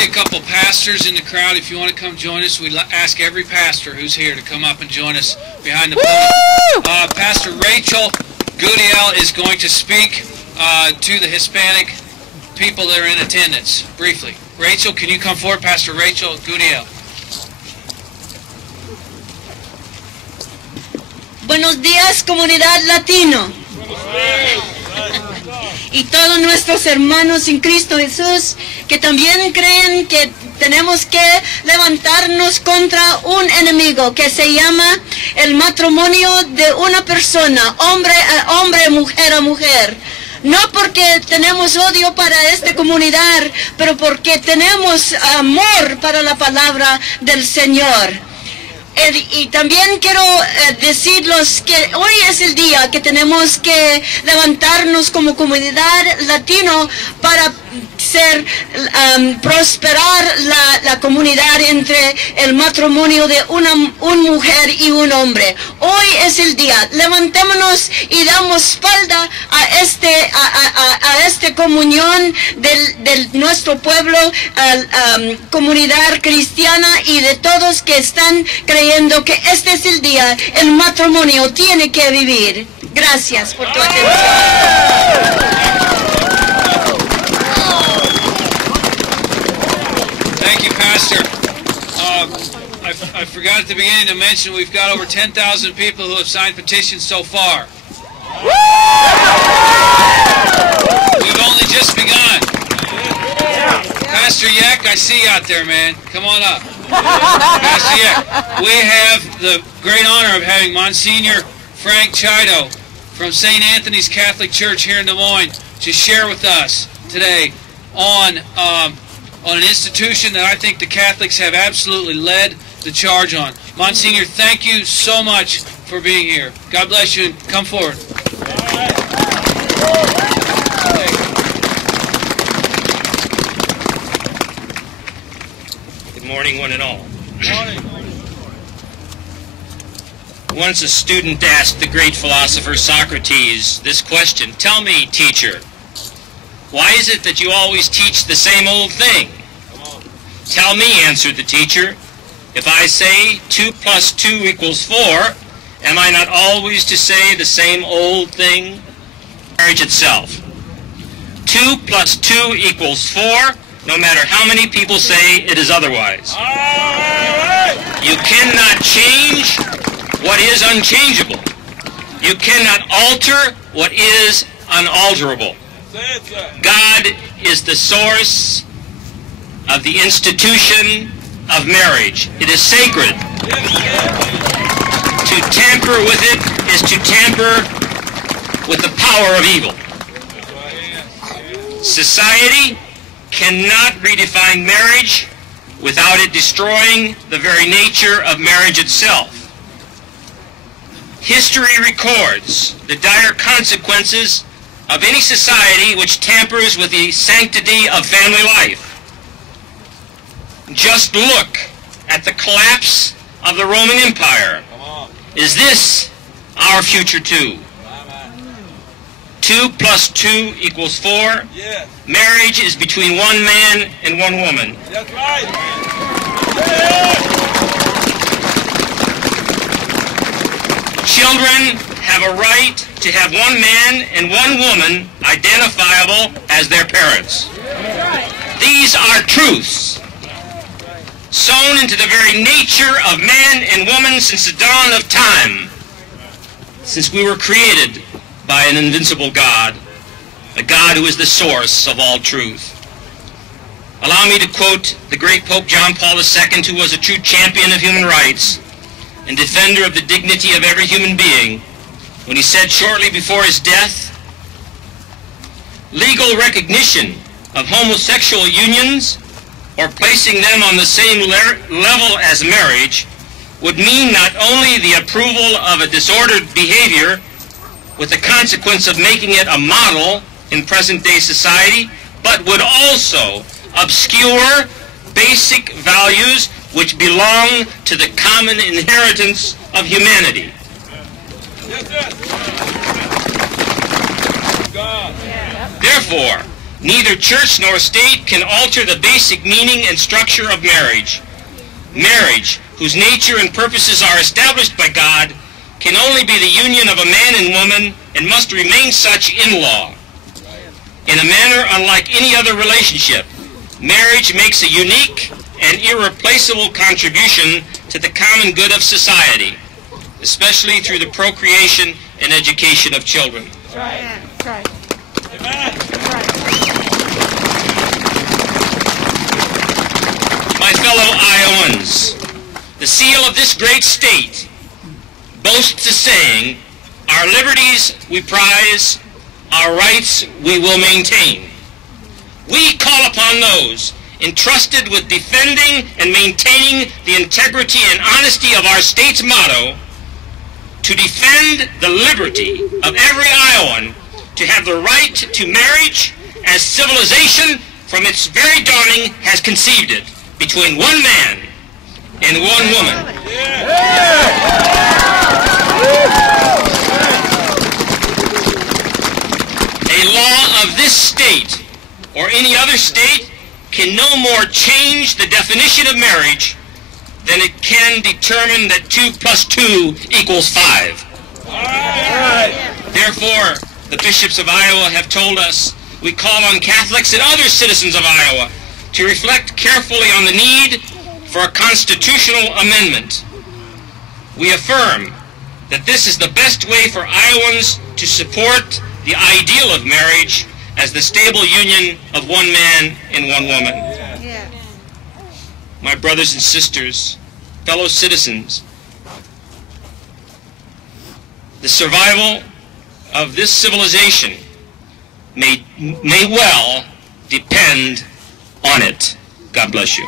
see a couple pastors in the crowd. If you want to come join us, we ask every pastor who's here to come up and join us behind the podium. Pastor Rachel Gudiel is going to speak to the Hispanic people that are in attendance, briefly. Rachel, can you come forward, Pastor Rachel Gudiel? Buenos días, comunidad latino. Y todos nuestros hermanos en Cristo Jesús que también creen que tenemos que levantarnos contra un enemigo que se llama el matrimonio de una persona, hombre a hombre, mujer a mujer. No porque tenemos odio para esta comunidad, pero porque tenemos amor para la palabra del Señor. Y también quiero decirles que hoy es el día que tenemos que levantarnos como comunidad latino para prosperar la comunidad entre el matrimonio de una mujer y un hombre. Hoy es el día. Levantémonos y damos espalda a esta comunión de nuestro pueblo, comunidad cristiana y de todos que están creyendo que este es el día. El matrimonio tiene que vivir. Gracias por tu atención. Thank you, Pastor. I forgot at the beginning to mention we've got over 10,000 people who have signed petitions so far. We've only just begun. Pastor Yek, I see you out there, man. Come on up. Pastor Yek, we have the great honor of having Monsignor Frank Chido from St. Anthony's Catholic Church here in Des Moines to share with us today on an institution that I think the Catholics have absolutely led the charge on. Monsignor, thank you so much for being here. God bless you, and come forward. Good morning, one and all. Once a student asked the great philosopher Socrates this question: "Tell me, teacher, why is it that you always teach the same old thing?" "Tell me," answered the teacher, "if I say 2 + 2 = 4, am I not always to say the same old thing?" Marriage itself. 2 + 2 = 4, no matter how many people say it is otherwise. You cannot change what is unchangeable. You cannot alter what is unalterable. God is the source of the institution of marriage. It is sacred. To tamper with it is to tamper with the power of evil. Society cannot redefine marriage without it destroying the very nature of marriage itself. History records the dire consequences of any society which tampers with the sanctity of family life. Just look at the collapse of the Roman Empire. Is this our future too? 2 + 2 = 4. Yes. Marriage is between one man and one woman. That's right. Children have a right to have one man and one woman identifiable as their parents. These are truths sown into the very nature of man and woman since the dawn of time, since we were created by an invincible God, a God who is the source of all truth. Allow me to quote the great Pope John Paul II, who was a true champion of human rights and defender of the dignity of every human being, when he said shortly before his death, "Legal recognition of homosexual unions or placing them on the same level as marriage would mean not only the approval of a disordered behavior with the consequence of making it a model in present-day society, but would also obscure basic values which belong to the common inheritance of humanity." Therefore, Neither church nor state can alter the basic meaning and structure of marriage. Marriage, whose nature and purposes are established by God, can only be the union of a man and woman and must remain such in law. In a manner unlike any other relationship, marriage makes a unique and irreplaceable contribution to the common good of society, especially through the procreation and education of children. That's right. Amen. My fellow Iowans, the seal of this great state boasts a saying, "Our liberties we prize, our rights we will maintain." We call upon those entrusted with defending and maintaining the integrity and honesty of our state's motto to defend the liberty of every Iowan to have the right to marriage as civilization from its very dawning has conceived it, between one man and one woman. A law of this state or any other state can no more change the definition of marriage than it can determine that 2 + 2 = 5. Therefore, the bishops of Iowa have told us we call on Catholics and other citizens of Iowa to reflect carefully on the need for a constitutional amendment. We affirm that this is the best way for Iowans to support the ideal of marriage as the stable union of one man and one woman. My brothers and sisters, fellow citizens, the survival of this civilization may well depend on it. God bless you.